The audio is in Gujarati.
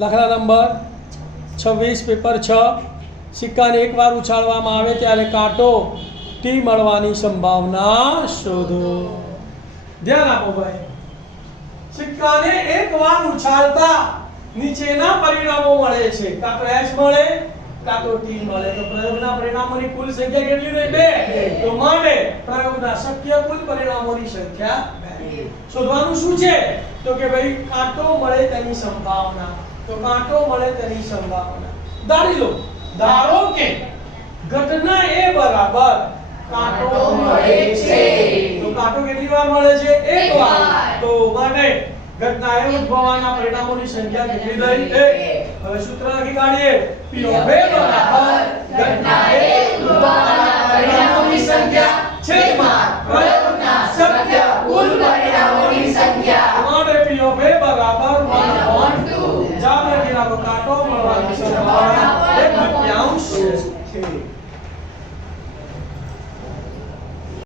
દાખલા નંબર 26 પેપર 6 સિક્કાને એકવાર ઉછાળવામાં આવે ત્યારે કાંટો ટી મળવાની સંભાવના શોધો. ધ્યાન આપો ભાઈ. સિક્કાને એકવાર ઉછાળતા નીચેના પરિણામો મળે છે. કાં તો H મળે કાં તો T મળે. તો પ્રયોગના પરિણામોની કુલ સંખ્યા કેટલી રહી? 2. તો માટે પ્રયોગના શક્ય કુલ પરિણામોની સંખ્યા 2. શોધવાનું શું છે? તો કે ભાઈ કાંટો મળે તેની સંભાવના. તો કાંટો મળે તેની સંભાવના ધારી લો. ધારો કે ઘટના A બરાબર કાંટો મળે છે. તો કાંટો કેટલી વાર મળે છે? એક વાર. તો માટે ઘટના A ઉદ્ભવવાના પરિણામોની સંખ્યા કેટલી થઈ? 1. હવે સૂત્ર લખી કાઢીએ. P of A બરાબર ઘટના A ઉદ્ભવવાના પરિણામોની સંખ્યા છેદમાં પ્રયોગના શક્ય કુલ પરિણામોની સંખ્યા. માટે P of A બરાબર 1/2. જાબ લખી નાખો. કાંટો મળવાની સંભાવના 1/2 છે.